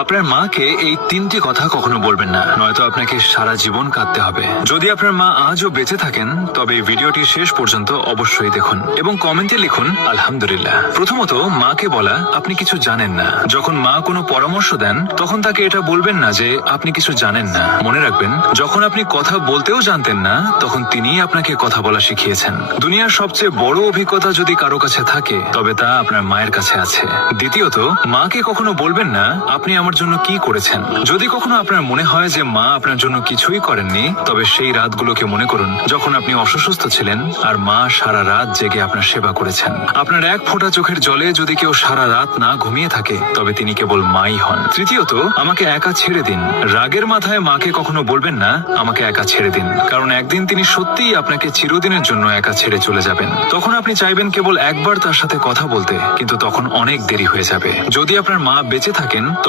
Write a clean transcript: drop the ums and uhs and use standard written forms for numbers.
আপনার মাকে এই 3টি কথা কখনো বলবেন না, নয়তো আপনাকে সারা জীবন কাঁদতে হবে। যদি আপনার মা আজও বেঁচে থাকেন তবে এই ভিডিওটি শেষ পর্যন্ত অবশ্যই দেখুন এবং কমেন্টে লিখুন আলহামদুলিল্লাহ। প্রথমত, মাকে বলা আপনি কিছু জানেন না। যখন মা কোনো পরামর্শ দেন তখন তাকে এটা বলবেন না যে আপনি কিছু জানেন না। মনে রাখবেন, যখন আপনি কথা বলতেও জানতেন না তখন তিনিই আপনাকে কথা বলা শিখিয়েছেন। দুনিয়ার সবচেয়ে বড় অভিজ্ঞতা যদি কারো কাছে থাকে তবে তা আপনার মায়ের কাছে আছে। দ্বিতীয়ত, মাকে কখনো বলবেন না আপনি আমার জন্য কি করেছেন। যদি কখনো আপনার মনে হয় যে মা আপনার জন্য কিছুই করেননি, তবে সেই রাতগুলোকে মনে করুন যখন আপনি অসুস্থ ছিলেন আর মা সারা রাত জেগে আপনার সেবা করেছেন। আপনার এক ফোঁটা চোখের জলে যদি কেউ সারা রাত না ঘুমিয়ে থাকে তবে তিনি কেবল মাই হন। তৃতীয়ত, আমাকে একা ছেড়ে দিন। রাগের মাথায় মাকে কখনো বলবেন না আমাকে একা ছেড়ে দিন, কারণ একদিন তিনি সত্যিই আপনাকে চিরদিনের জন্য একা ছেড়ে চলে যাবেন। তখন আপনি চাইবেন কেবল একবার তার সাথে কথা বলতে, কিন্তু তখন অনেক দেরি হয়ে যাবে। যদি আপনার মা বেঁচে থাকেন